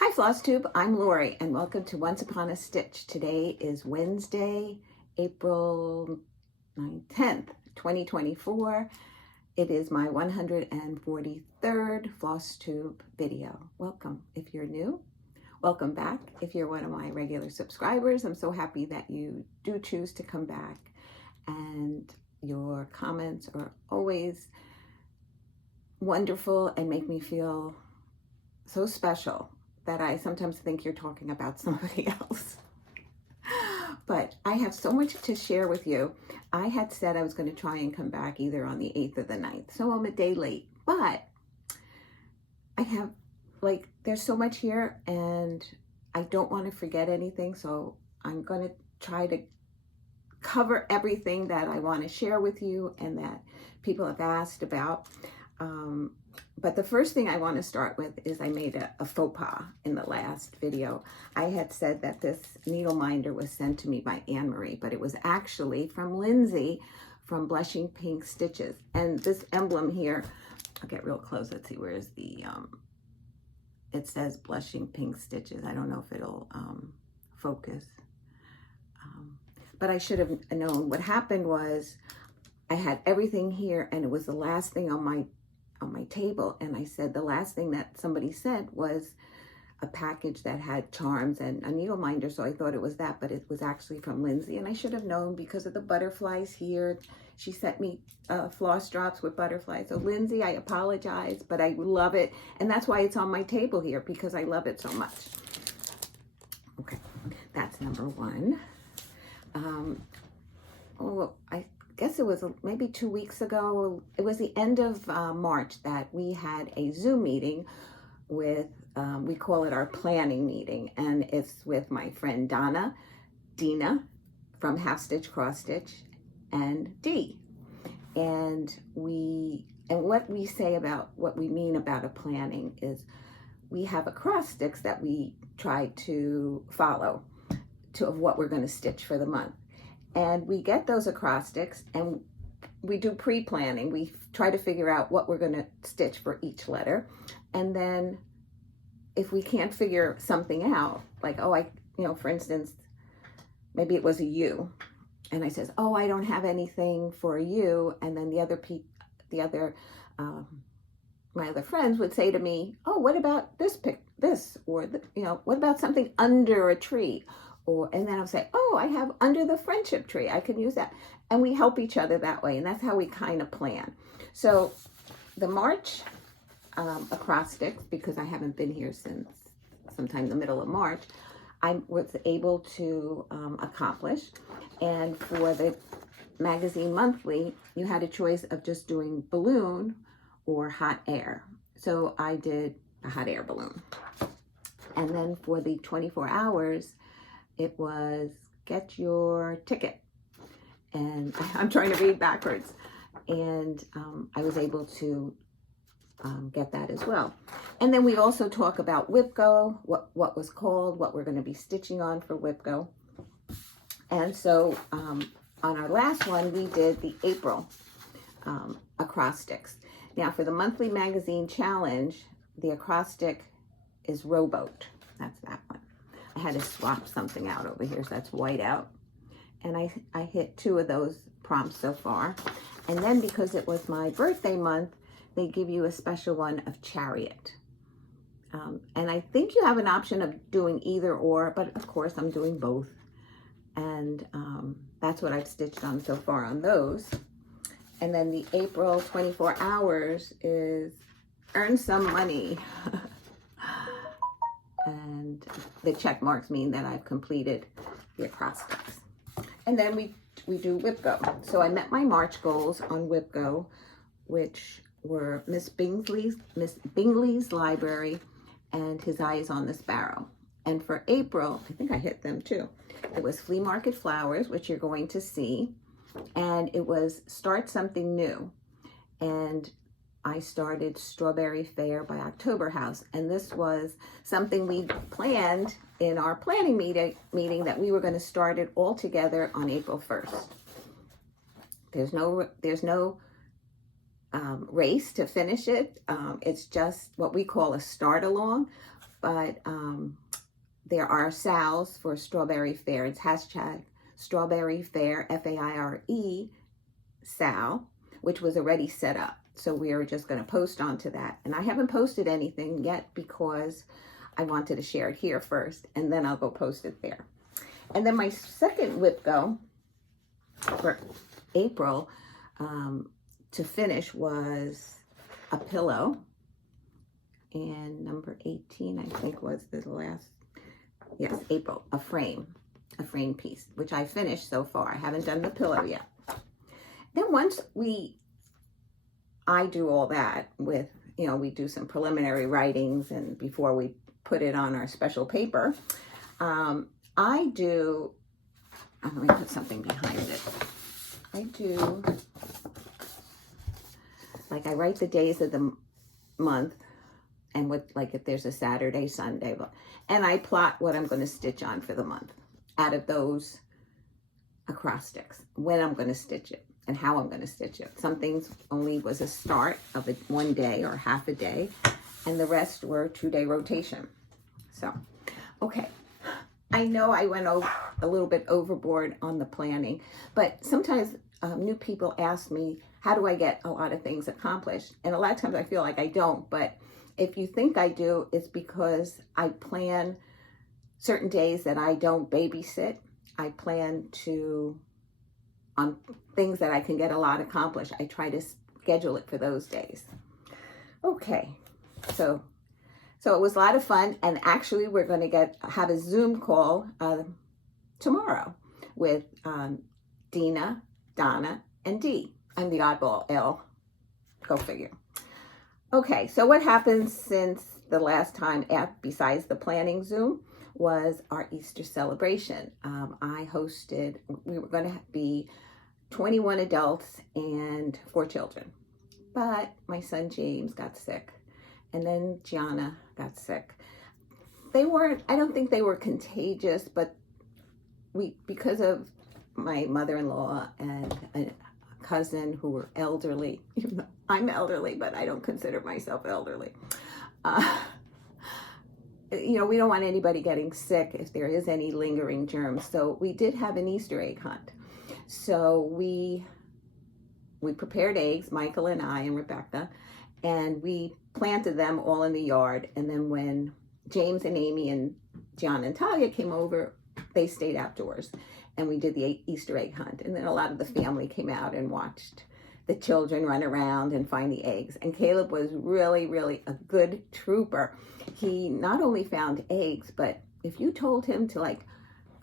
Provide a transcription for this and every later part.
Hi Flosstube, I'm Lori and welcome to Once Upon a Stitch. Today is Wednesday, April 10th, 2024. It is my 143rd Flosstube video. Welcome if you're new. Welcome back if you're one of my regular subscribers. I'm so happy that you do choose to come back, and your comments are always wonderful and make me feel so special that I sometimes think you're talking about somebody else. But I have so much to share with you. I had said I was going to try and come back either on the 8th or the 9th, so I'm a day late. But I have, there's so much here, and I don't want to forget anything, so I'm going to try to cover everything that I want to share with you and that people have asked about. But the first thing I want to start with is I made a faux pas in the last video. I had said that this needle minder was sent to me by Anne-Marie, but it was actually from Lindsi from Blushing Pink Stitches. And this emblem here, I'll get real close. Let's see, where's the, it says Blushing Pink Stitches. I don't know if it'll focus. But I should have known. What happened was I had everything here and it was the last thing on my table, and I said the last thing that somebody said was a package that had charms and a needle minder, so I thought it was that, but it was actually from Lindsi, and I should have known because of the butterflies here. She sent me floss drops with butterflies. So Lindsi, I apologize, but I love it, and that's why it's on my table here, because I love it so much. Okay, that's number one. I guess it was maybe 2 weeks ago. It was the end of March that we had a Zoom meeting with, we call it our planning meeting, and it's with my friend Dena from Half Stitch Cross Stitch, and Dee. And what we say about what we mean about a planning is we have acrostics that we try to follow of what we're going to stitch for the month. And we get those acrostics and we do pre-planning. We try to figure out what we're going to stitch for each letter. And then if we can't figure something out, like, for instance, maybe it was a U. And I says, I don't have anything for a U. And then my other friends would say to me, what about this or what about something under a tree? And then I'll say, I have under the friendship tree. I can use that. And we help each other that way. And that's how we kind of plan. So the March acrostics, because I haven't been here since sometime in the middle of March, I was able to accomplish. And for the magazine monthly, you had a choice of just doing balloon or hot air. So I did a hot air balloon. And then for the 24 hours, it was get your ticket. And I'm trying to read backwards. And I was able to get that as well. And then we also talk about WIPGO, what was called, what we're going to be stitching on for WIPGO. And so on our last one, we did the April acrostics. Now for the monthly magazine challenge, the acrostic is rowboat. That's that one. I had to swap something out over here, so that's white out. And I hit 2 of those prompts so far. And then because it was my birthday month, they give you a special one of chariot. And I think you have an option of doing either or, but of course I'm doing both. And that's what I've stitched on so far on those. And then the April 24 hours is earn some money. And the check marks mean that I've completed the acrostics. And then we do WIPGO. So I met my March goals on WIPGO, which were Miss Bingley's library and His Eye is on the Sparrow. And for April, I think I hit them too. It was Flea Market Flowers, which you're going to see. And it was Start Something New. And I started Strawberry Fair by October House, and this was something we planned in our planning meeting that we were going to start it all together on April 1st. There's no race to finish it. It's just what we call a start along. but there are sals for Strawberry Fair. It's hashtag Strawberry Fair, F-A-I-R-E, sal, which was already set up. So we are just going to post onto that. And I haven't posted anything yet because I wanted to share it here first, and then I'll go post it there. And then my second WIP go for April to finish was a pillow. And number 18, I think, was the last, yes, April, a frame piece, which I finished so far. I haven't done the pillow yet. Then once I do all that with, we do some preliminary writings, and before we put it on our special paper, let me put something behind it. I write the days of the month, and if there's a Saturday, Sunday, and I plot what I'm going to stitch on for the month out of those acrostics, when I'm going to stitch it and how I'm going to stitch it. Some things only was a start of one day or half a day, and the rest were 2-day rotation. So, okay. I know I went a little bit overboard on the planning, but sometimes new people ask me, how do I get a lot of things accomplished? And a lot of times I feel like I don't, but if you think I do, it's because I plan certain days that I don't babysit. I plan on things that I can get a lot accomplished. I try to schedule it for those days. Okay, so it was a lot of fun, and actually we're going to have a Zoom call tomorrow with Dena, Donna, and Dee. I'm the oddball L. Go figure. Okay, so what happened since the last time, besides the planning Zoom, was our Easter celebration. We were going to be 21 adults and 4 children. But my son James got sick, and then Gianna got sick. I don't think they were contagious, but because of my mother-in-law and a cousin who were elderly, even though I'm elderly, but I don't consider myself elderly. We don't want anybody getting sick if there is any lingering germs. So we did have an Easter egg hunt. So we prepared eggs, Michael and I and Rebecca, and we planted them all in the yard. And then when James and Amy and John and Talia came over, they stayed outdoors, and we did the Easter egg hunt. And then a lot of the family came out and watched the children run around and find the eggs. And Caleb was really, really a good trooper. He not only found eggs, but if you told him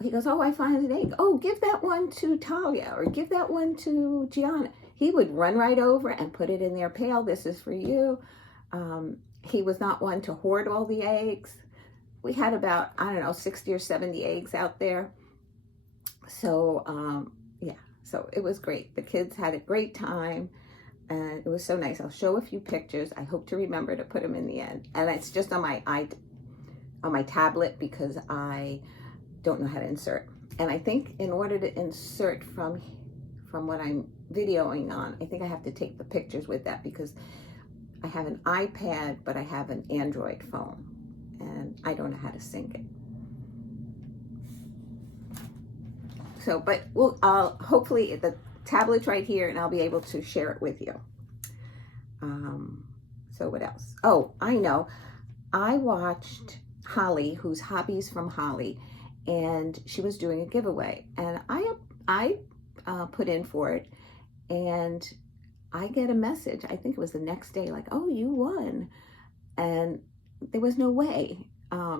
he goes, oh, I found an egg. Oh, give that one to Talia, or give that one to Gianna. He would run right over and put it in their pail. This is for you. He was not one to hoard all the eggs. We had about, 60 or 70 eggs out there. So, so it was great. The kids had a great time, and it was so nice. I'll show a few pictures. I hope to remember to put them in the end. And it's just on my tablet because I don't know how to insert. And I think in order to insert from what I'm videoing on, I think I have to take the pictures with that because I have an iPad, but I have an Android phone, and I don't know how to sync it. So, but hopefully the tablet's right here, and I'll be able to share it with you. So what else? Oh, I know. I watched Holly, who's Hobbies from Holly, and she was doing a giveaway, and I put in for it, and I get a message. I think it was the next day, like, oh, you won. And there was no way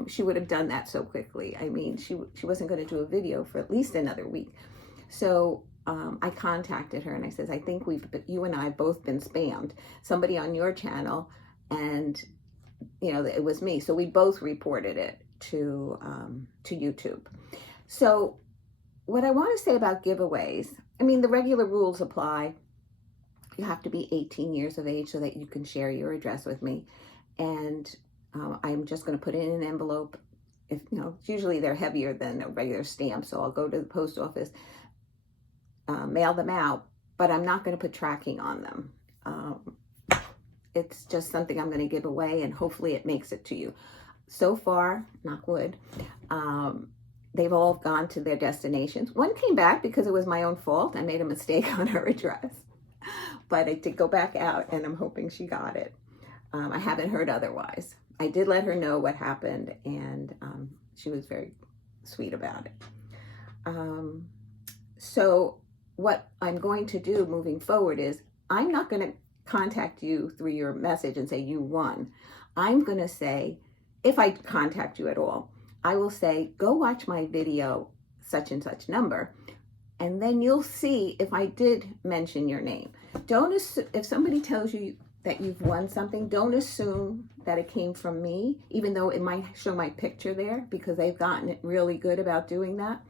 she would have done that so quickly. I mean, she wasn't going to do a video for at least another week. So I contacted her and I says, I think you and I have both been spammed. Somebody on your channel, and it was me. So we both reported it to YouTube. So what I want to say about giveaways, I mean, the regular rules apply. You have to be 18 years of age so that you can share your address with me. And I'm just going to put it in an envelope. Usually they're heavier than a regular stamp, so I'll go to the post office, mail them out, but I'm not going to put tracking on them. It's just something I'm going to give away, and hopefully it makes it to you. so far, knock wood, they've all gone to their destinations. One came back because it was my own fault. I made a mistake on her address, but I did go back out, and I'm hoping she got it. I haven't heard otherwise. I did let her know what happened, and she was very sweet about it. So what I'm going to do moving forward is I'm not going to contact you through your message and say you won. I'm going to say, if I contact you at all, I will say, go watch my video, such and such number, and then you'll see if I did mention your name. Don't assume, if somebody tells you that you've won something, don't assume that it came from me, even though it might show my picture there, because they've gotten really good about doing that.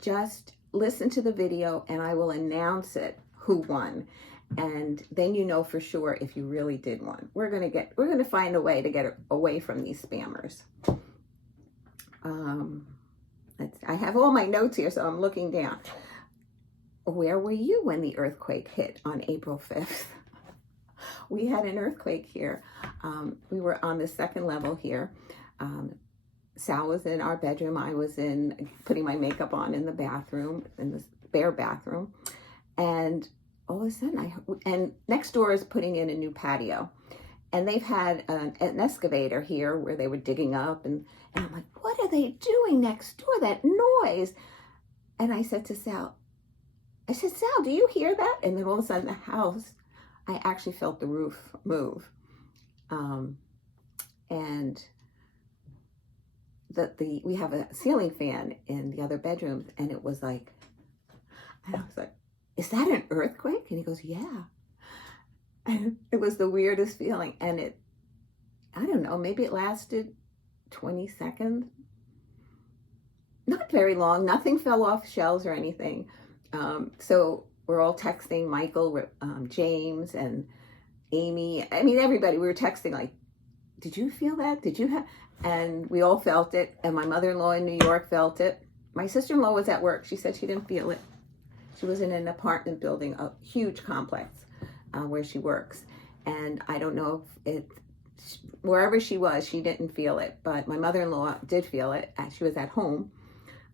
Just listen to the video and I will announce it, who won. And then you know for sure if you really did win. We're gonna find a way to get away from these spammers. I have all my notes here, so I'm looking down. Where were you when the earthquake hit on April 5th? We had an earthquake here. We were on the second level here. Sal was in our bedroom. I was in putting my makeup on in the bathroom, in the spare bathroom. And all of a sudden, and next door is putting in a new patio. And they've had an excavator here where they were digging up. And I'm like, what are they doing next door? That noise. And I said to Sal, Sal, do you hear that? And then all of a sudden the house, I actually felt the roof move. And we have a ceiling fan in the other bedrooms, and it was like, and I was like, is that an earthquake? And he goes, yeah. And it was the weirdest feeling. And I don't know, maybe it lasted 20 seconds. Not very long. Nothing fell off shelves or anything. So we're all texting Michael, James, and Amy. I mean, everybody. We were texting like, did you feel that? Did you have? And we all felt it. And my mother-in-law in New York felt it. My sister-in-law was at work. She said she didn't feel it. She was in an apartment building, a huge complex where she works. And I don't know if wherever she was, she didn't feel it. But my mother-in-law did feel it. She was at home.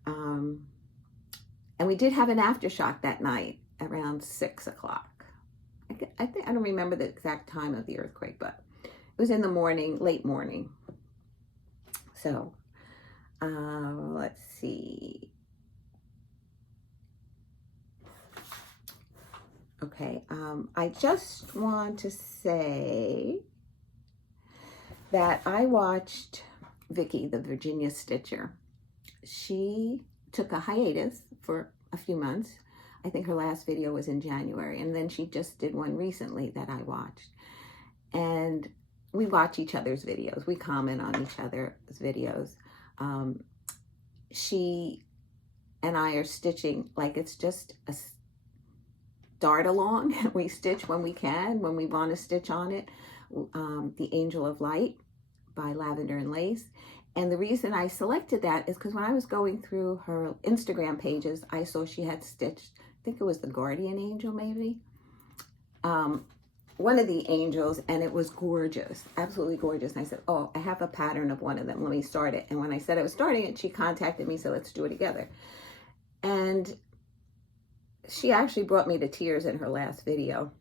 And we did have an aftershock that night around 6 o'clock. I don't remember the exact time of the earthquake, but it was in the morning, late morning. So, let's see. Okay, I just want to say that I watched Vicky, the Virginia Stitcher. She took a hiatus for a few months. I think her last video was in January, and then she just did one recently that I watched. And we watch each other's videos. We comment on each other's videos. She and I are stitching like it's just a start along. We stitch when we can, when we want to stitch on it. The Angel of Light by Lavender and Lace. And the reason I selected that is because when I was going through her Instagram pages, I saw she had stitched, I think it was the Guardian Angel maybe, one of the angels, and it was gorgeous, absolutely gorgeous. And I said, oh, I have a pattern of one of them. Let me start it. And when I said I was starting it, she contacted me, said, let's do it together. And she actually brought me to tears in her last video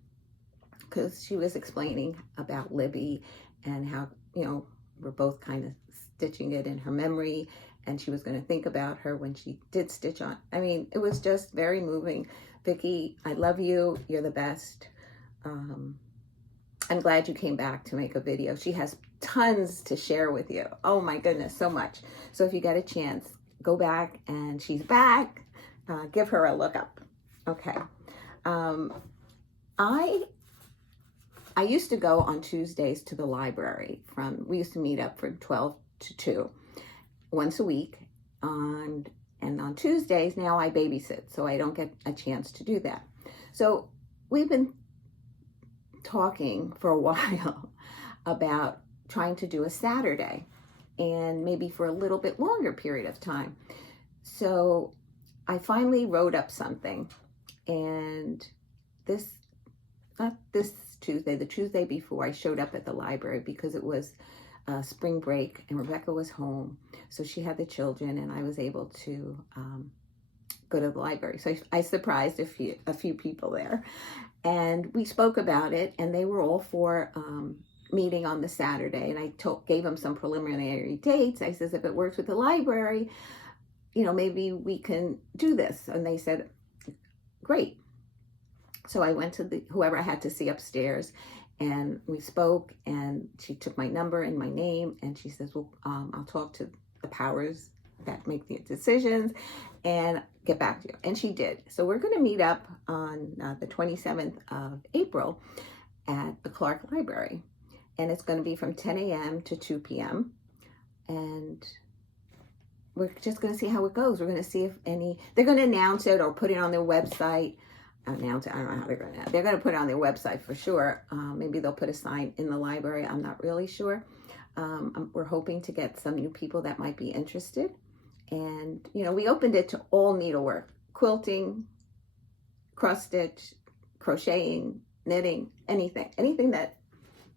because she was explaining about Libby and how, you know, we're both kind of stitching it in her memory, and she was going to think about her when she did stitch on. I mean, it was just very moving. Vicky, I love you. You're the best. I'm glad you came back to make a video. She has tons to share with you. Oh my goodness, so much. So if you get a chance, go back, and she's back. Give her a look up. Okay. I used to go on Tuesdays to the library. We used to meet up from 12 to 2 once a week. And on Tuesdays, now I babysit, so I don't get a chance to do that. So we've been talking for a while about trying to do a Saturday, and maybe for a little bit longer period of time. So I finally wrote up something, and this Tuesday, the Tuesday before, I showed up at the library because it was spring break and Rebecca was home. So she had the children and I was able to go to the library. So I surprised a few people there. And we spoke about it and they were all for meeting on the Saturday. And I gave them some preliminary dates. I says, if it works with the library, you know, maybe we can do this. And they said, great. So I went to whoever I had to see upstairs and we spoke and she took my number and my name and she says, well, I'll talk to the powers that make the decisions and get back to you. And she did. So we're going to meet up on the 27th of April at the Clark Library. And it's going to be from 10 a.m. to 2 p.m. And we're just going to see how it goes. We're going to see if they're going to announce it or put it on their website. Announce it, I don't know how they're going to put it on their website for sure. Maybe they'll put a sign in the library. I'm not really sure. We're hoping to get some new people that might be interested. And, you know, we opened it to all needlework, quilting, cross stitch, crocheting, knitting, anything that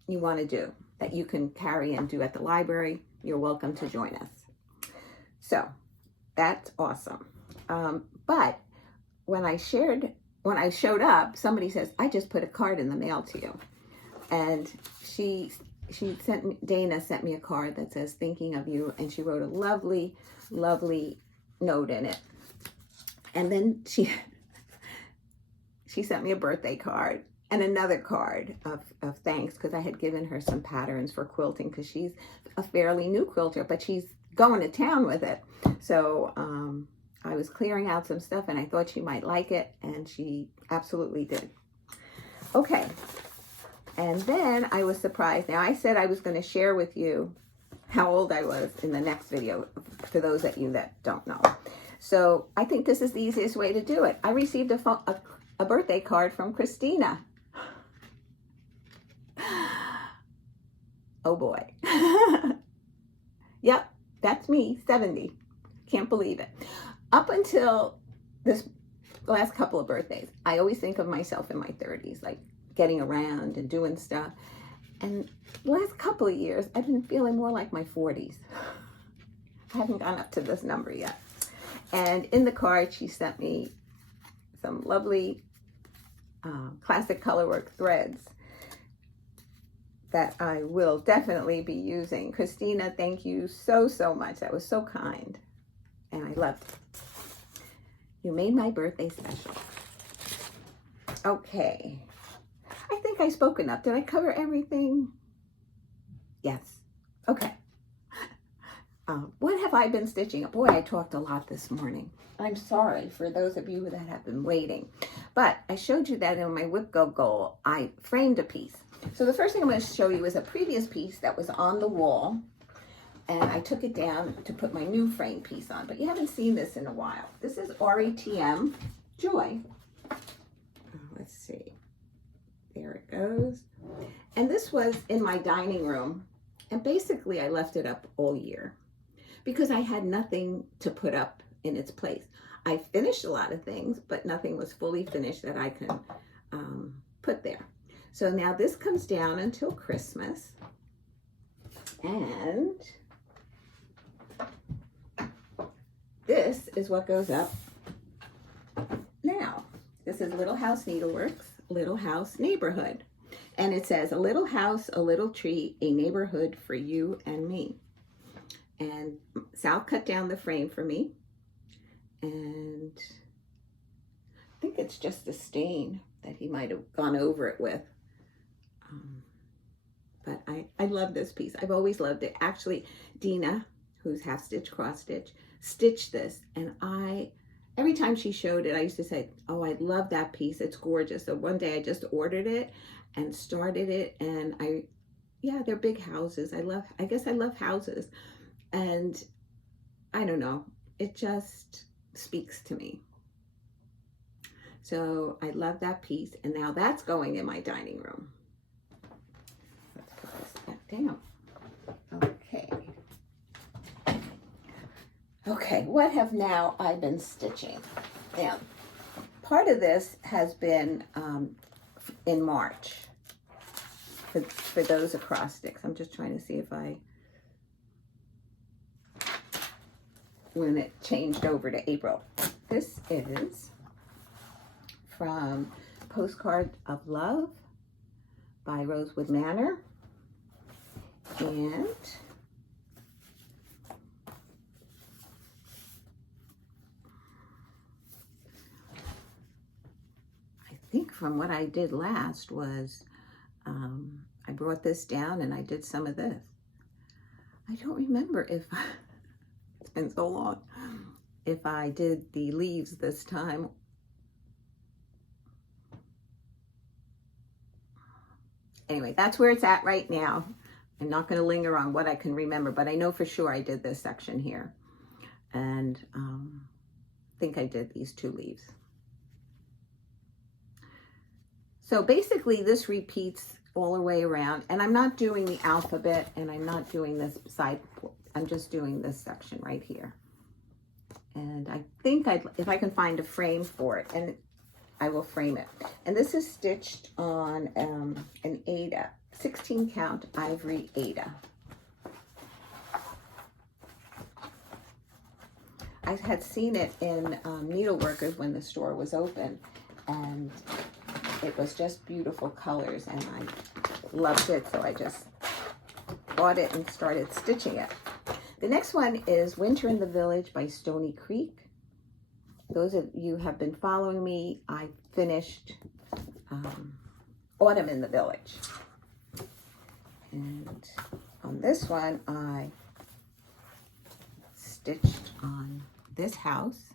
you want to do that you can carry and do at the library. You're welcome to join us. So that's awesome. But when I showed up, somebody says, I just put a card in the mail to you. And Dena sent me a card that says, thinking of you. And she wrote a lovely, lovely note in it. And then she sent me a birthday card and another card of thanks because I had given her some patterns for quilting because she's a fairly new quilter, but she's going to town with it. So I was clearing out some stuff and I thought she might like it, and she absolutely did. Okay, and then I was surprised. Now, I said I was going to share with you how old I was in the next video for those of you that don't know. So I think this is the easiest way to do it. I received a birthday card from Christina. Oh boy. Yep, that's me, 70. Can't believe it. Up until this last couple of birthdays, I always think of myself in my 30s, like getting around and doing stuff. And the last couple of years, I've been feeling more like my 40s. I haven't gone up to this number yet. And in the card, she sent me some lovely classic colorwork threads that I will definitely be using. Christina, thank you so, so much. That was so kind. And I loved it. You made my birthday special. Okay. I think I spoke enough. Did I cover everything? Yes. Okay. What have I been stitching? Boy, I talked a lot this morning. I'm sorry for those of you that have been waiting. But I showed you that in my Whip Go goal, I framed a piece. So the first thing I'm going to show you is a previous piece that was on the wall. And I took it down to put my new frame piece on. But you haven't seen this in a while. This is RETM Joy. Let's see. There it goes. And this was in my dining room. And basically I left it up all year because I had nothing to put up in its place. I finished a lot of things, but nothing was fully finished that I could put there. So now this comes down until Christmas. And this is what goes up now. This is Little House Needleworks, Little House Neighborhood. And it says, a little house, a little tree, a neighborhood for you and me. And Sal cut down the frame for me. And I think it's just a stain that he might have gone over it with. But I love this piece. I've always loved it. Actually, Dena, who's half stitch, cross stitch, stitched this. And every time she showed it, I used to say, oh, I love that piece. It's gorgeous. So one day I just ordered it and started it. And they're big houses. I guess I love houses. And I don't know, it just speaks to me. So I love that piece. And now that's going in my dining room. Let's put this back down. Okay, what have now I been stitching? Now, part of this has been in March. for those acrostics. I'm just trying to see if when it changed over to April. This is from Postcard of Love by Rosewood Manor. And I think from what I did last was I brought this down and I did some of this. I don't remember if, it's been so long, if I did the leaves this time. Anyway, that's where it's at right now. I'm not going to linger on what I can remember, but I know for sure I did this section here. And I think I did these 2 leaves. So basically this repeats all the way around, and I'm not doing the alphabet and I'm not doing this side, I'm just doing this section right here. And I think if I can find a frame for it, and I will frame it. And this is stitched on an Aida, 16 count ivory Aida. I had seen it in Needleworkers when the store was open, and it was just beautiful colors, and I loved it, so I just bought it and started stitching it. The next one is Winter in the Village by Stony Creek. Those of you who have been following me, I finished Autumn in the Village. And on this one, I stitched on this house,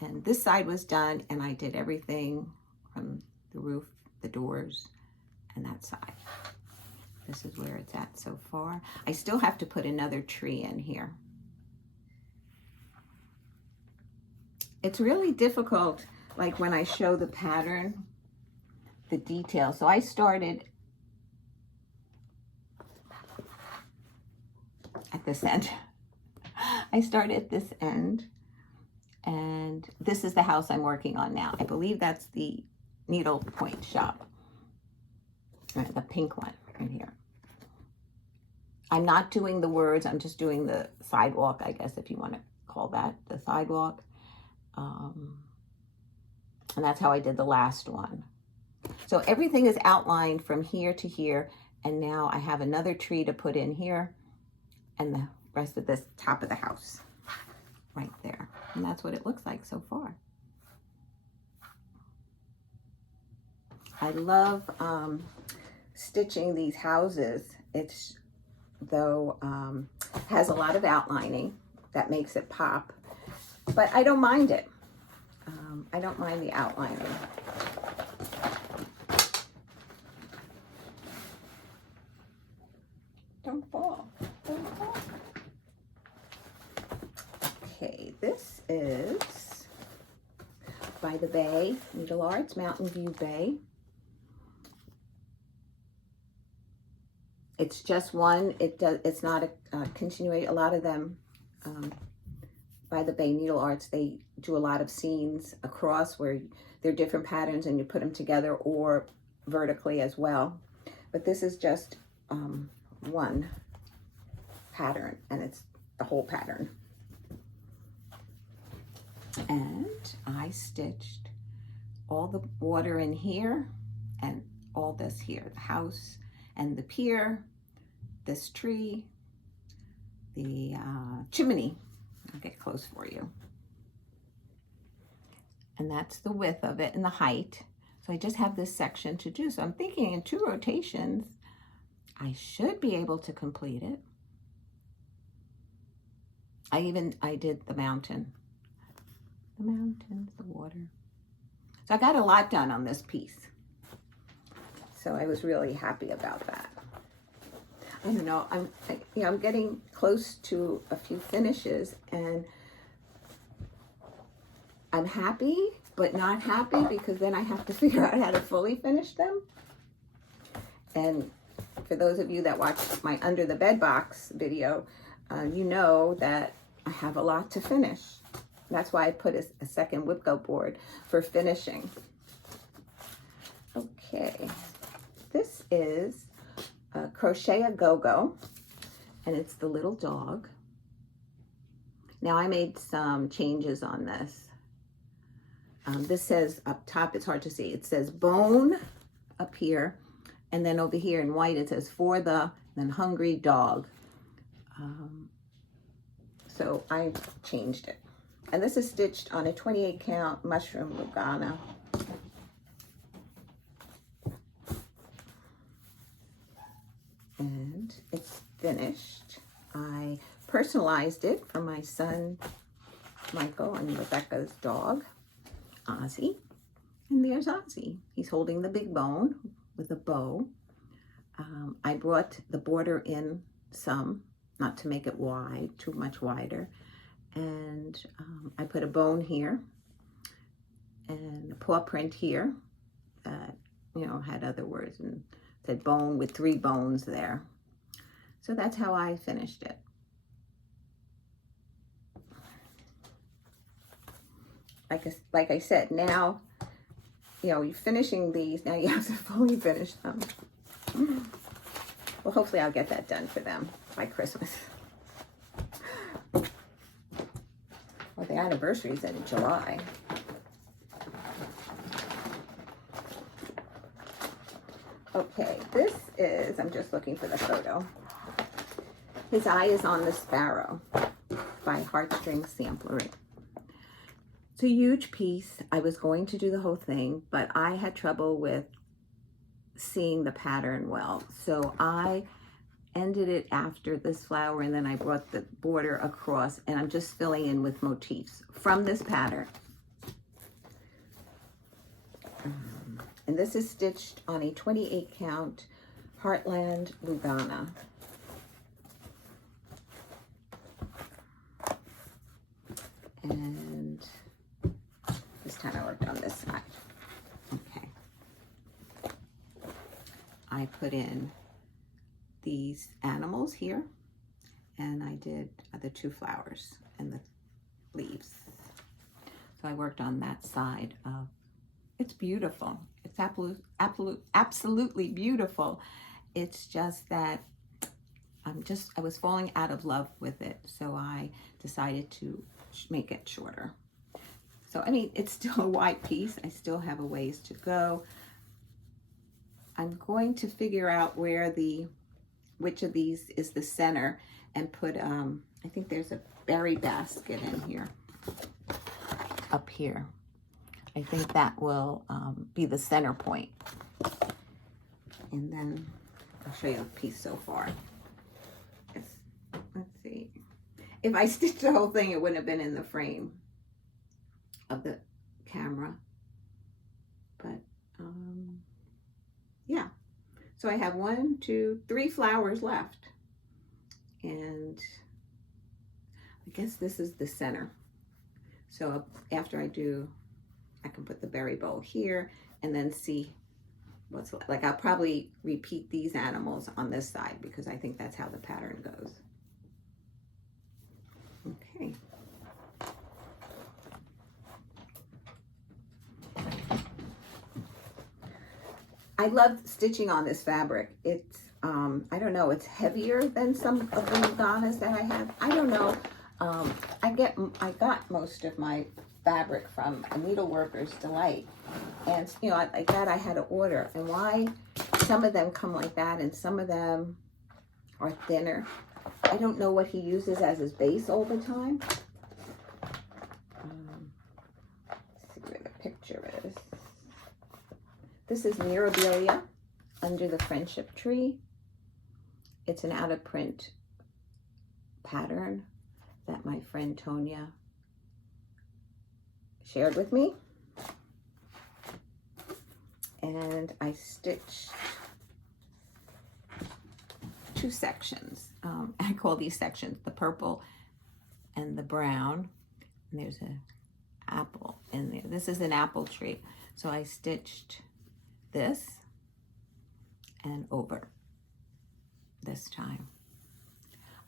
and this side was done, and I did everything from the roof, the doors, and that side. This is where it's at so far. I still have to put another tree in here. It's really difficult, like when I show the pattern, the detail. So I started at this end. I started at this end, and this is the house I'm working on now. I believe that's the needle point shop, the pink one right here. I'm not doing the words, I'm just doing the sidewalk, I guess, if you want to call that the sidewalk. And that's how I did the last one. So everything is outlined from here to here, and now I have another tree to put in here, and the rest of this top of the house right there. And that's what it looks like so far. I love stitching these houses. It's has a lot of outlining that makes it pop, but I don't mind it. I don't mind the outlining. Don't fall. Don't fall. Okay, this is by the Bay Needle Arts, Mountain View Bay. It's just one. It's not a continuation. A lot of them by the Bay Needle Arts, they do a lot of scenes across where they're different patterns and you put them together, or vertically as well. But this is just one pattern, and it's the whole pattern. And I stitched all the water in here and all this here, the house and the pier, this tree, the chimney. I'll get close for you. And that's the width of it and the height. So I just have this section to do. So I'm thinking in 2 rotations, I should be able to complete it. I did the mountain. The mountains, the water. So I got a lot done on this piece. So I was really happy about that. I don't know, I'm getting close to a few finishes, and I'm happy, but not happy, because then I have to figure out how to fully finish them. And for those of you that watched my Under the Bed Box video, you know that I have a lot to finish. That's why I put a second whipco board for finishing. Okay, this is Crochet a Go-Go, and it's the little dog. Now I made some changes on this. This says up top, it's hard to see, it says bone up here, and then over here in white it says for the, then hungry dog. So I changed it. And this is stitched on a 28 count mushroom Lugana. And it's finished. I personalized it for my son Michael and Rebecca's dog Ozzy. And there's Ozzy. He's holding the big bone with a bow. I brought the border in some, not to make it wide, too much wider. And I put a bone here and a paw print here that, you know, had other words and said bone with 3 bones there. So that's how I finished it. Like I said, now, you know, you're finishing these, now you have to fully finish them. Well, hopefully I'll get that done for them by Christmas. Well, the anniversary is in July. Okay, this is, I'm just looking for the photo. His Eye is on the Sparrow by Heartstring Samplery. It's a huge piece. I was going to do the whole thing, but I had trouble with seeing the pattern well. So I ended it after this flower, and then I brought the border across, and I'm just filling in with motifs from this pattern. And this is stitched on a 28 count Heartland Lugana. And this time I worked on this side. Okay. I put in these animals here, and I did the 2 flowers and the leaves. So I worked on that side of, it's beautiful. It's absolutely beautiful. It's just that I was falling out of love with it. So I decided to make it shorter. So, I mean, it's still a wide piece. I still have a ways to go. I'm going to figure out which of these is the center and put, I think there's a berry basket in here, up here. I think that will be the center point. And then I'll show you the piece so far. Let's see. If I stitched the whole thing, it wouldn't have been in the frame of the camera. But yeah. So I have 1, 2, 3 flowers left. And I guess this is the center. So after I do, I can put the berry bowl here and then see what's like. I'll probably repeat these animals on this side because I think that's how the pattern goes. Okay. I love stitching on this fabric. It's, I don't know, it's heavier than some of the Luganas that I have. I don't know. I got most of my fabric from a Needleworker's Delight. And, you know, like that I had to order. And why some of them come like that and some of them are thinner. I don't know what he uses as his base all the time. Let's see where the picture is. This is Mirabilia Under the Friendship Tree. It's an out of print pattern that my friend Tonya shared with me. And I stitched 2 sections. I call these sections the purple and the brown. And there's an apple in there. This is an apple tree. So I stitched this and over this time.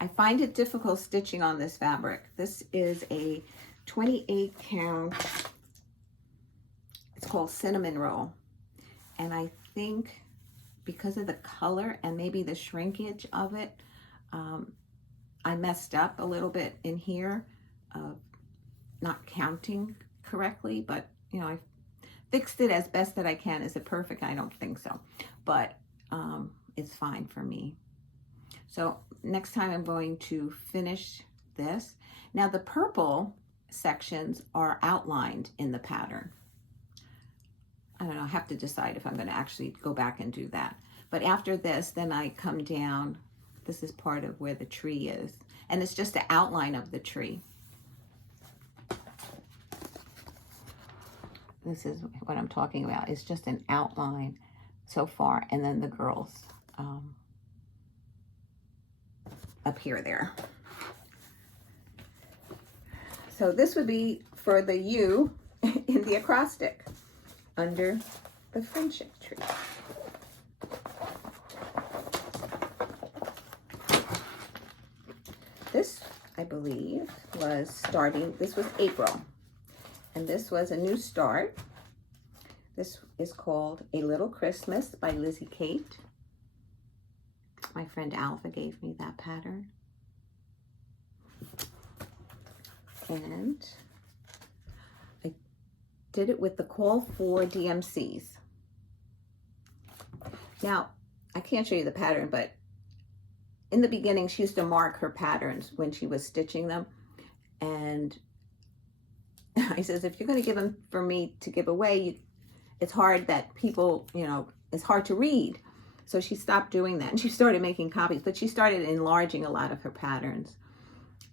I find it difficult stitching on this fabric. This is a 28 count, it's called Cinnamon Roll. And I think because of the color and maybe the shrinkage of it, I messed up a little bit in here, not counting correctly, but you know, I fixed it as best that I can. Is it perfect? I don't think so, but it's fine for me. So next time I'm going to finish this. Now the purple sections are outlined in the pattern. I don't know, I have to decide if I'm going to actually go back and do that. But after this, then I come down. This is part of where the tree is. And it's just the outline of the tree. This is what I'm talking about. It's just an outline so far. And then the girls up here there. So this would be for the U in the acrostic under the friendship tree. This, I believe, was starting, this was April, and this was a new start. This is called A Little Christmas by Lizzie Kate. My friend Alpha gave me that pattern. And I did it with the call for DMCs. Now, I can't show you the pattern, but in the beginning, she used to mark her patterns when she was stitching them. And I says, if you're going to give them for me to give away, it's hard that people, you know, it's hard to read. So she stopped doing that and she started making copies, but she started enlarging a lot of her patterns.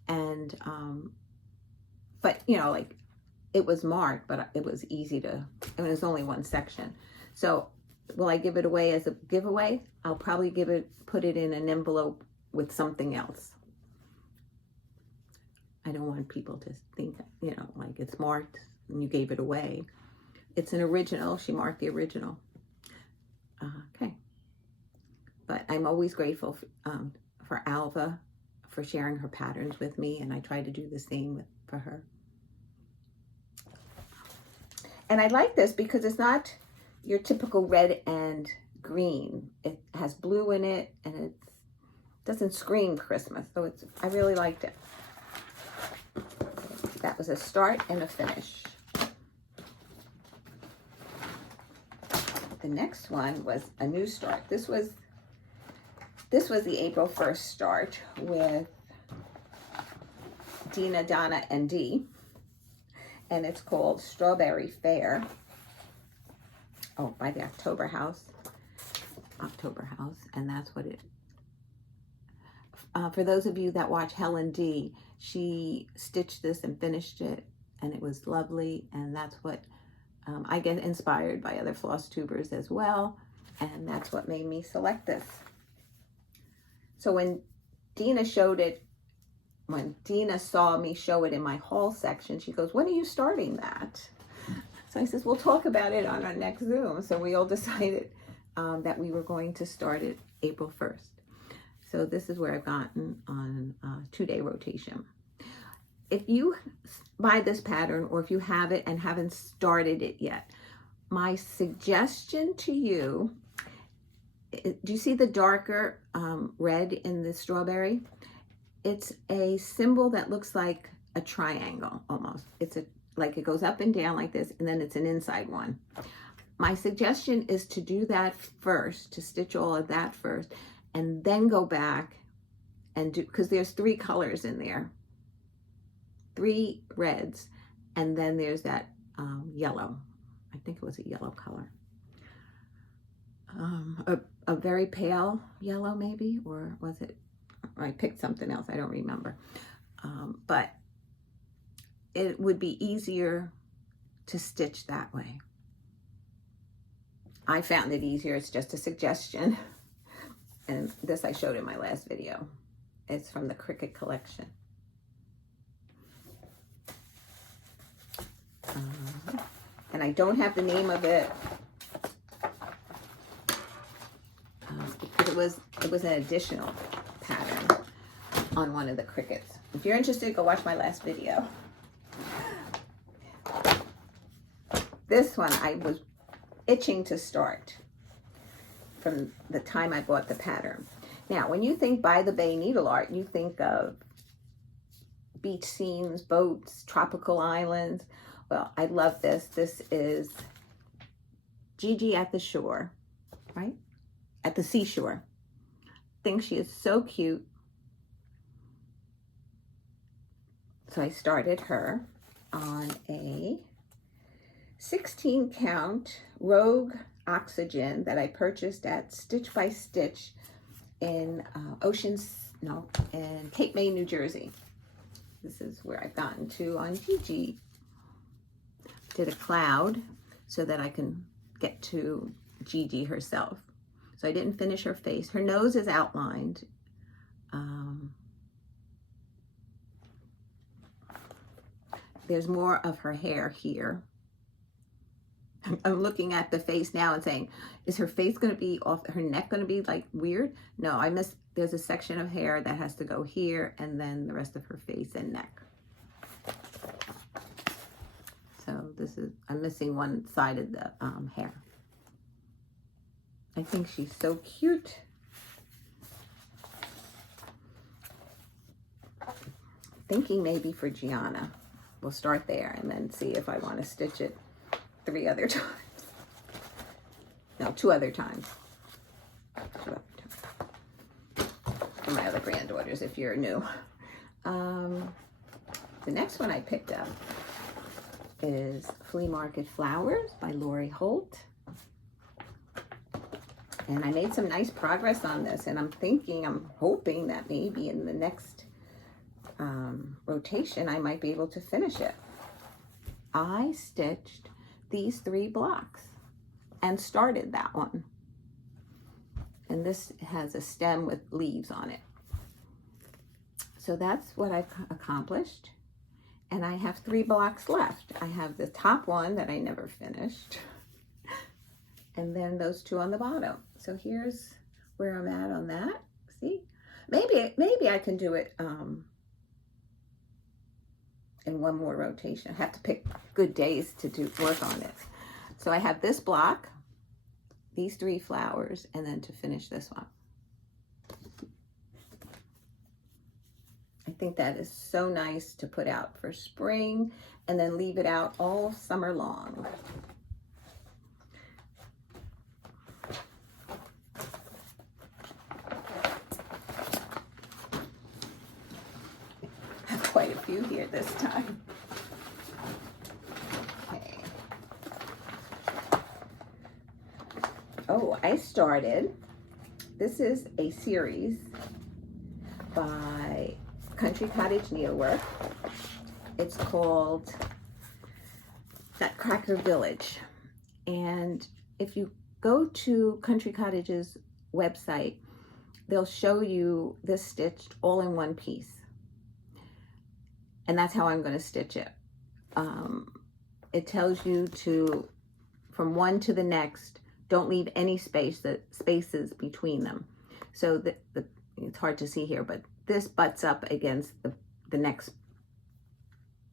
And, but you know, like it was marked, but it was easy to, I mean, it was only one section. So will I give it away as a giveaway? I'll probably put it in an envelope with something else. I don't want people to think, you know, like it's marked and you gave it away. It's an original. She marked the original. Okay. But I'm always grateful for Alva for sharing her patterns with me, and I try to do the same for her. And I like this because it's not your typical red and green. It has blue in it, and it doesn't scream Christmas. So I really liked it. That was a start and a finish. The next one was a new start. This was the April 1st start with Dena, Donna, and Dee. And it's called Strawberry Fair. Oh, by the October House. And that's what it, for those of you that watch Helen D, she stitched this and finished it, and it was lovely. And that's what, I get inspired by other Flosstubers as well. And that's what made me select this. So when Dena showed it, when Dena saw me show it in my haul section, she goes, when are you starting that? So I says, we'll talk about it on our next Zoom. So we all decided that we were going to start it April 1st. So this is where I've gotten on a 2-day rotation. If you buy this pattern, or if you have it and haven't started it yet, my suggestion to you, do you see the darker red in the strawberry? It's a symbol that looks like a triangle almost. It's like it goes up and down like this, and then it's an inside one. My suggestion is to do that first, to stitch all of that first, and then go back and do, because there's 3 colors in there, 3 reds, and then there's that yellow. I think it was a yellow color. A very pale yellow maybe, or was it, or I picked something else, I don't remember. But it would be easier to stitch that way. I found it easier, it's just a suggestion. And this I showed in my last video. It's from the Cricket collection. And I don't have the name of it. Because it was an additional pattern on one of the Crickets. If you're interested, go watch my last video. This one I was itching to start. from the time I bought the pattern. Now, when you think by the Bay needle art, you think of beach scenes, boats, tropical islands. Well, I love this. This is Gigi at the shore, right? At the seashore. I think she is so cute. So I started her on a 16 count Rogue Oxygen that I purchased at Stitch by Stitch in in Cape May, New Jersey. This is where I've gotten to on Gigi. Did a cloud so that I can get to Gigi herself. So I didn't finish her face. Her nose is outlined. There's more of her hair here. I'm looking at the face now and saying, is her face going to be off, her neck going to be like weird? No, there's a section of hair that has to go here and then the rest of her face and neck. So I'm missing one side of the hair. I think she's so cute. Thinking maybe for Gianna. We'll start there and then see if I want to stitch it 3 other times. No, 2 other times. 2 other times. For my other granddaughters, if you're new. The next one I picked up is Flea Market Flowers by Lori Holt. And I made some nice progress on this, and I'm hoping that maybe in the next rotation I might be able to finish it. I stitched these 3 blocks and started that one. And this has a stem with leaves on it. So that's what I've accomplished. And I have 3 blocks left. I have the top one that I never finished. And then those 2 on the bottom. So here's where I'm at on that. See? Maybe I can do it in one more rotation. I have to pick good days to work on it. So I have this block, these 3 flowers, and then to finish this one. I think that is so nice to put out for spring and then leave it out all summer long. I have quite a few here this time. Okay. Oh, I started. This is a series by Country Cottage Needlework. It's called Nutcracker Village. And if you go to Country Cottage's website, they'll show you this stitched all in one piece. And that's how I'm going to stitch it. It tells you to, from one to the next, don't leave any spaces between them. So it's hard to see here, but this butts up against the next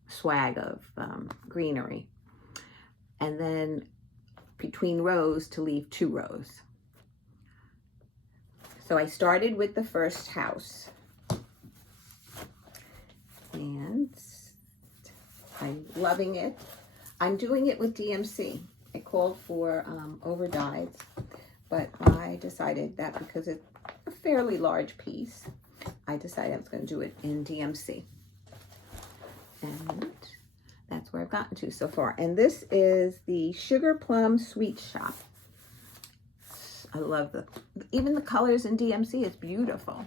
swag of greenery. And then between rows to leave 2 rows. So I started with the first house. And I'm loving it. I'm doing it with DMC. I called for overdyes, but I decided that because it's a fairly large piece, I decided I was going to do it in DMC. And that's where I've gotten to so far. And this is the Sugar Plum Sweet Shop. I love even the colors in DMC is beautiful.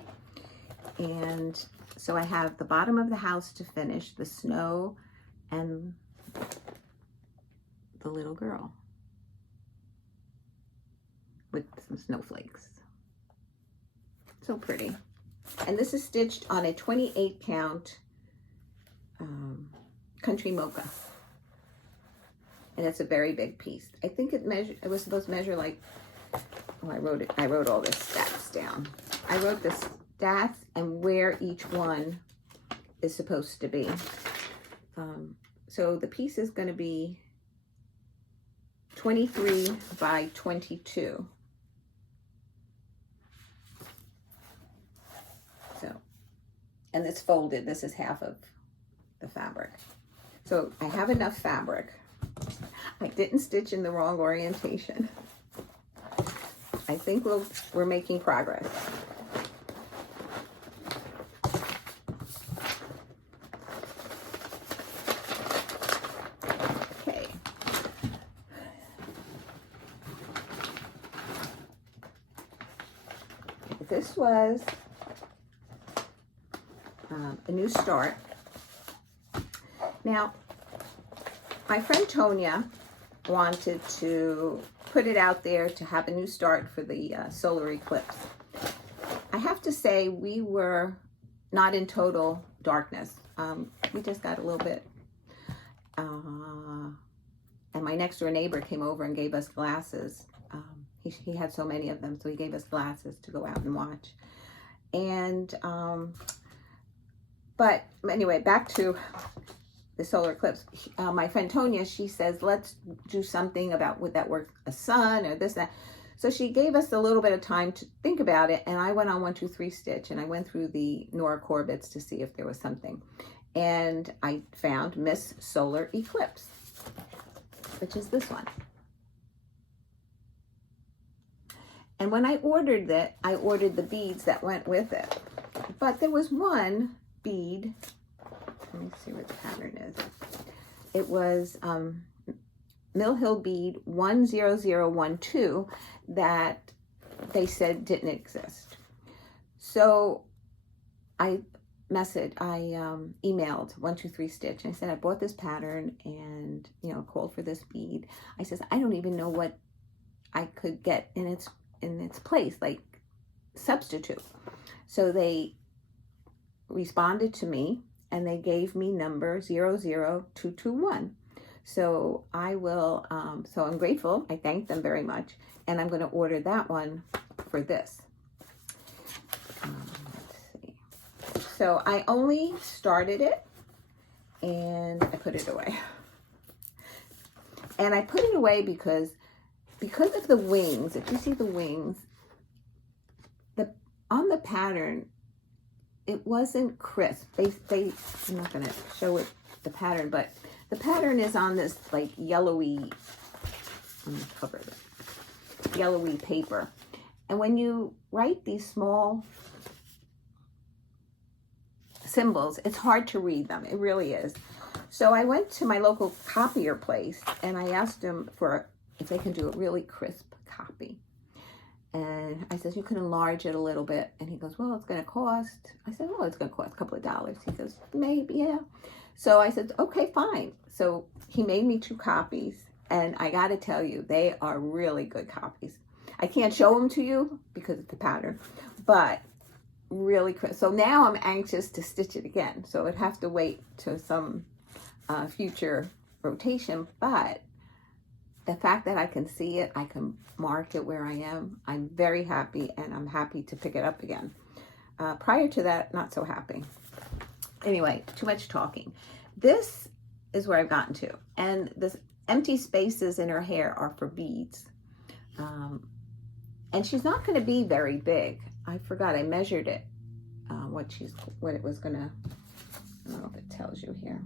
And so I have the bottom of the house to finish, the snow and the little girl with some snowflakes. So pretty. And this is stitched on a 28 count Country Mocha. And it's a very big piece. I think it was supposed to measure like, oh, I wrote all the stats down. I wrote the stats and where each one is supposed to be. So the piece is going to be 23 by 22. and it's folded. This is half of the fabric. So I have enough fabric. I didn't stitch in the wrong orientation. I think we're making progress. Okay. This was a new start. Now, my friend Tonya wanted to put it out there to have a new start for the solar eclipse. I have to say we were not in total darkness. We just got a little bit, and my next door neighbor came over and gave us glasses. He had so many of them, so he gave us glasses to go out and watch. And, but anyway, back to the solar eclipse. My friend Tonya, she says, let's do something about would that work a sun or this, that. So she gave us a little bit of time to think about it. And I went on 1, 2, 3 stitch and I went through the Nora Corbetts to see if there was something. And I found Miss Solar Eclipse, which is this one. And when I ordered it, I ordered the beads that went with it. But there was one bead. Let me see what the pattern is. It was Mill Hill bead 10012 that they said didn't exist. So I emailed 123 Stitch and I said, I bought this pattern and, you know, called for this bead. I says, I don't even know what I could get in its place, like substitute. So they responded to me and they gave me number 00221. So I will, so I'm grateful. I thank them very much. And I'm going to order that one for this. Let's see. So I only started it and I put it away. And I put it away because of the wings. If you see the wings, on the pattern, it wasn't crisp. I'm not going to show it the pattern, but the pattern is on this like yellowy, let me cover it, yellowy paper. And when you write these small symbols, it's hard to read them. It really is. So I went to my local copier place and I asked them if they can do a really crisp copy. And I said, you can enlarge it a little bit. And he goes, well, it's going to cost. I said, well, it's going to cost a couple of dollars. He goes, maybe, yeah. So I said, okay, fine. So he made me 2 copies. And I got to tell you, they are really good copies. I can't show them to you because it's the pattern, but really crisp. So now I'm anxious to stitch it again. So I'd have to wait to some future rotation. But the fact that I can see it, I can mark it where I am, I'm very happy, and I'm happy to pick it up again. Prior to that, not so happy. Anyway, too much talking. This is where I've gotten to. And this empty spaces in her hair are for beads. And she's not going to be very big. I forgot, I measured it, what it was going to, I don't know if it tells you here.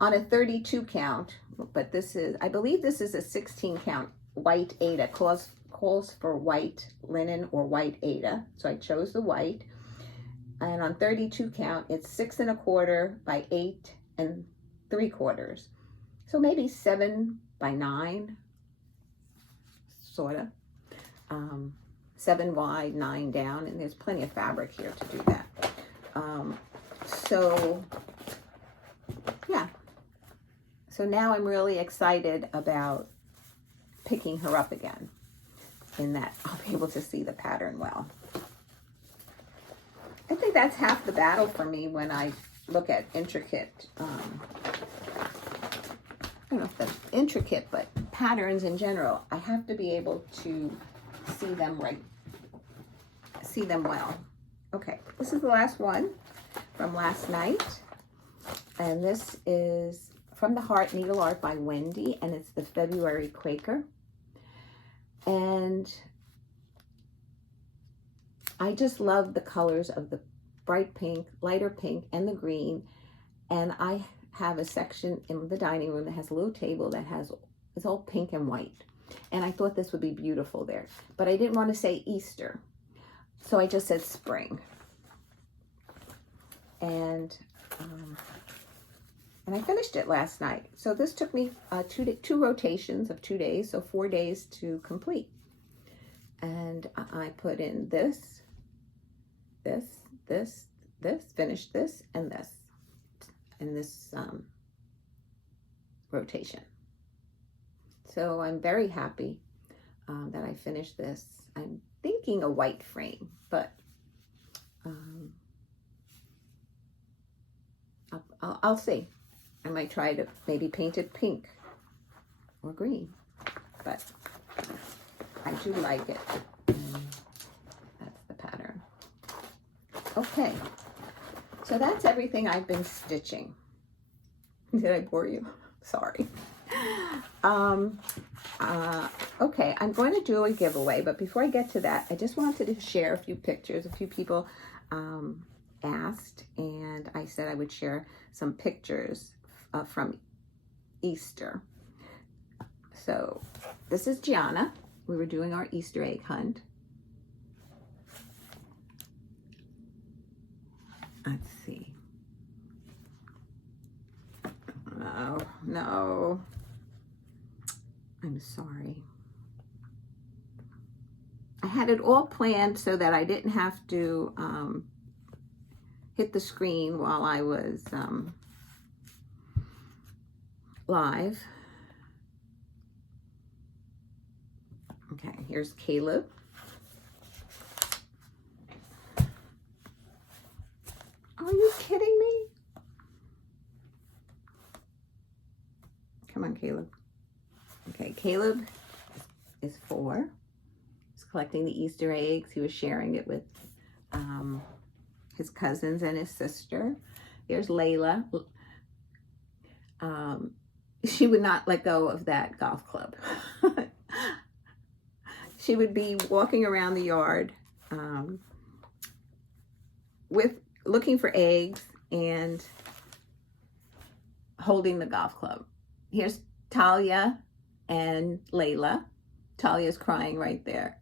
On a 32 count, but this is, I believe this is a 16 count white Aida, calls for white linen or white Aida. So I chose the white. And on 32 count, it's 6 1/4 by 8 3/4. So maybe 7 by 9, sort of. 7 wide, 9 down, and there's plenty of fabric here to do that. So yeah. So now I'm really excited about picking her up again, in that I'll be able to see the pattern well. I think that's half the battle for me when I look at intricate, I don't know if that's intricate, but patterns in general. I have to be able to see them well. Okay, this is the last one from last night. And this is From the Heart Needle Art by Wendy, and it's the February Quaker. And I just love the colors of the bright pink, lighter pink, and the green. And I have a section in the dining room that has a little table that it's all pink and white. And I thought this would be beautiful there. But I didn't want to say Easter. So I just said spring. And I finished it last night. So this took me two rotations of 2 days, so 4 days to complete. And I put in this, finished this, and this in this rotation. So I'm very happy that I finished this. I'm thinking a white frame, but I'll see. I might try to maybe paint it pink or green, but I do like it. And that's the pattern. Okay, so that's everything I've been stitching. Did I bore you? Sorry. Okay, I'm going to do a giveaway, but before I get to that, I just wanted to share a few pictures. A few people asked, and I said I would share some pictures from Easter. So this is Gianna. We were doing our Easter egg hunt. Let's see. Oh, no. I'm sorry. I had it all planned so that I didn't have to hit the screen while I was live. Okay, here's Caleb. Are you kidding me? Come on, Caleb. Okay, Caleb is 4. He's collecting the Easter eggs. He was sharing it with his cousins and his sister. There's Layla. She would not let go of that golf club. She would be walking around the yard looking for eggs and holding the golf club. Here's Talia and Layla. Talia's crying right there.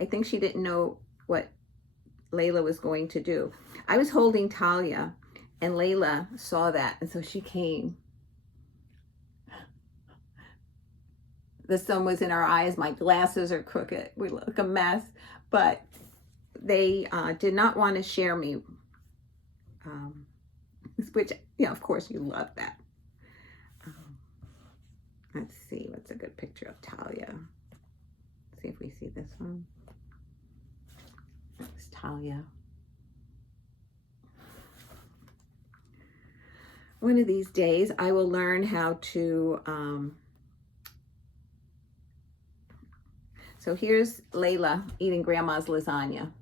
I think she didn't know what Layla was going to do. I was holding Talia, and Layla saw that, and so she came. The sun was in our eyes. My glasses are crooked. We look a mess, but they did not want to share me, which, you know, of course you love that. Let's see, what's a good picture of Talia? See if we see this one. It's Talia. One of these days I will learn how to, so here's Layla eating grandma's lasagna.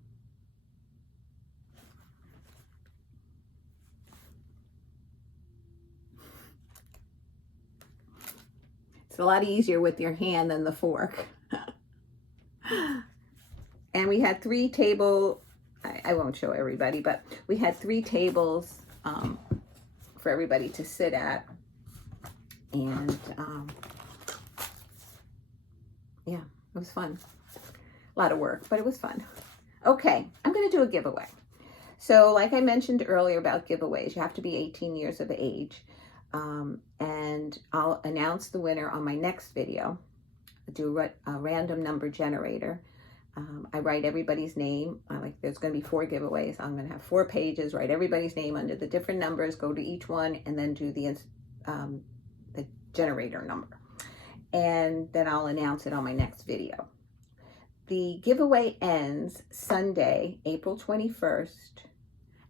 It's a lot easier with your hand than the fork. And we had 3 tables. I won't show everybody, but we had 3 tables for everybody to sit at. And yeah, it was fun. A lot of work, but it was fun. Okay, I'm going to do a giveaway. So like I mentioned earlier about giveaways, you have to be 18 years of age. And I'll announce the winner on my next video. I do a random number generator. I write everybody's name. There's going to be 4 giveaways. I'm going to have 4 pages, write everybody's name under the different numbers, go to each one, and then do the generator number. And then I'll announce it on my next video. The giveaway ends Sunday, April 21st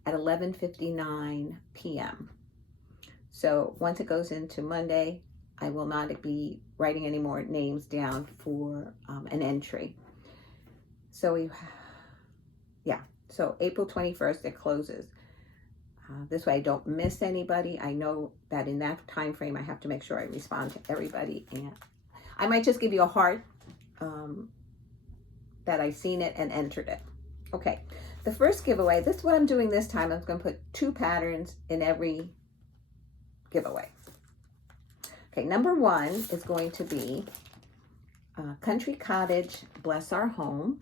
at 11:59 p.m. So once it goes into Monday, I will not be writing any more names down for an entry. So so April 21st, it closes. This way I don't miss anybody. I know that in that time frame, I have to make sure I respond to everybody. And I might just give you a heart that I seen it and entered it. Okay, the first giveaway, this is what I'm doing this time. I'm going to put 2 patterns in every giveaway. Okay, number 1 is going to be Country Cottage, Bless Our Home.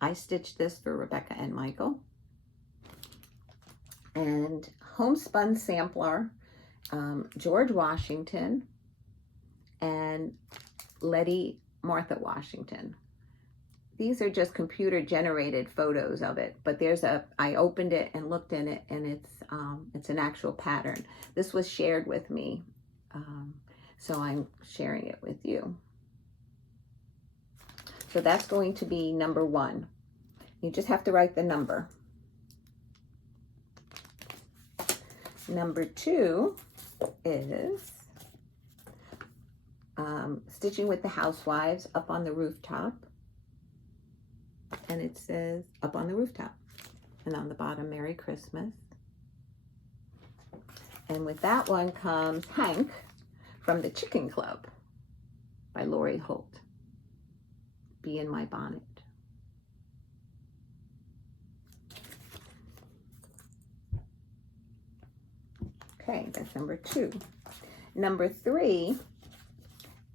I stitched this for Rebecca and Michael. And Homespun Sampler, George Washington and Letty Martha Washington. These are just computer generated photos of it, but I opened it and looked in it, and it's an actual pattern. This was shared with me, so I'm sharing it with you. So that's going to be number 1. You just have to write the number. Number 2 is Stitching with the Housewives, Up on the Rooftop. And it says Up on the Rooftop. And on the bottom, Merry Christmas. And with that one comes Hank from the Chicken Club by Lori Holt. Be in My Bonnet. Okay, that's number 2. Number 3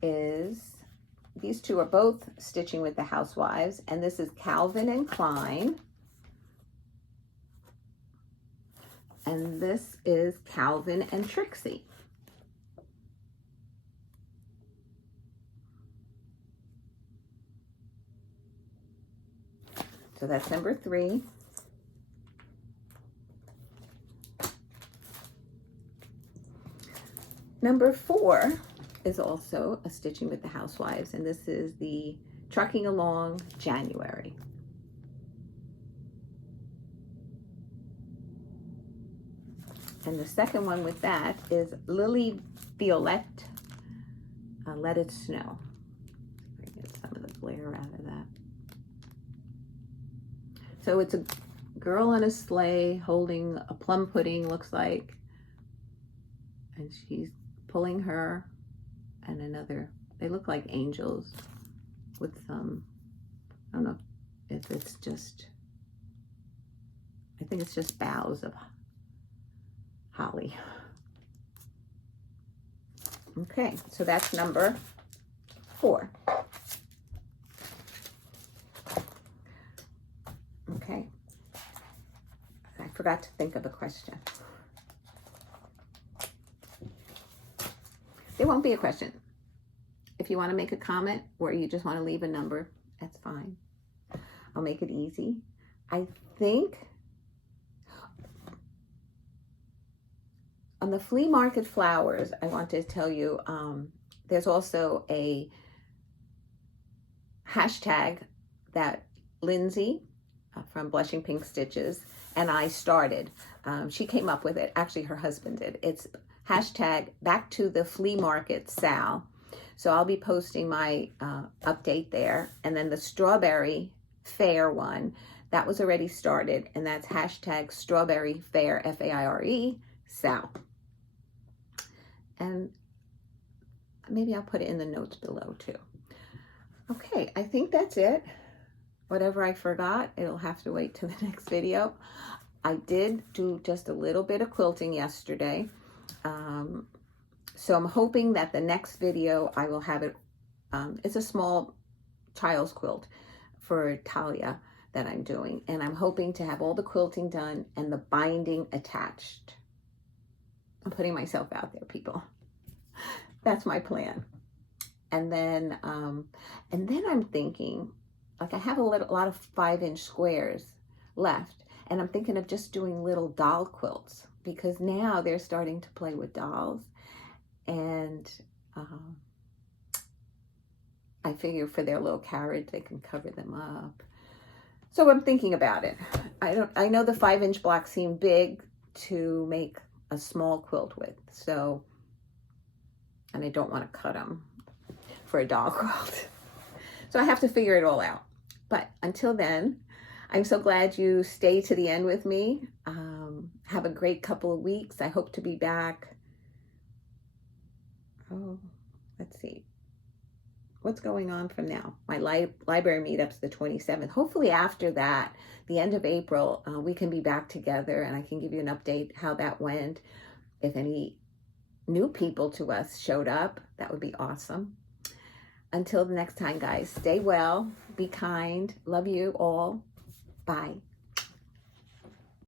is, these 2 are both Stitching with the Housewives, and this is Calvin and Klein. And this is Calvin and Trixie. So that's number 3. Number 4 is also a Stitching with the Housewives, and this is the Trucking Along January. And the second one with that is Lily Violette, Let It Snow. Get some of the glare out of that. So it's a girl on a sleigh holding a plum pudding, looks like, and she's pulling her and another, they look like angels with some, I don't know if it's just, I think it's just boughs of holly. Okay, so that's number 4. Okay, I forgot to think of a question. There won't be a question. If you want to make a comment or you just want to leave a number, that's fine. I'll make it easy. I think on the flea market flowers, I want to tell you, there's also a hashtag that Lindsi from Blushing Pink Stitches and I started. She came up with it. Actually, her husband did. It's hashtag backtothefleamarketsal. So I'll be posting my update there. And then the strawberry fair one, that was already started. And that's hashtag strawberryfair, F-A-I-R-E, sal. And maybe I'll put it in the notes below too. Okay, I think that's it. Whatever I forgot, it'll have to wait to the next video. I did do just a little bit of quilting yesterday. So I'm hoping that the next video I will have it, it's a small child's quilt for Talia that I'm doing. And I'm hoping to have all the quilting done and the binding attached. I'm putting myself out there, people. That's my plan. And then I'm thinking, like I have a lot of 5-inch squares left. And I'm thinking of just doing little doll quilts because now they're starting to play with dolls. And I figure for their little carriage, they can cover them up. So I'm thinking about it. I know the 5-inch blocks seem big to make a small quilt with. So, and I don't want to cut them for a doll quilt. So I have to figure it all out. But until then, I'm so glad you stayed to the end with me. Have a great couple of weeks. I hope to be back. Oh, let's see. what's going on from now? My library meetup's the 27th. Hopefully after that, the end of April, we can be back together and I can give you an update how that went. If any new people to us showed up, that would be awesome. Until the next time, guys, stay well, be kind, love you all. Bye.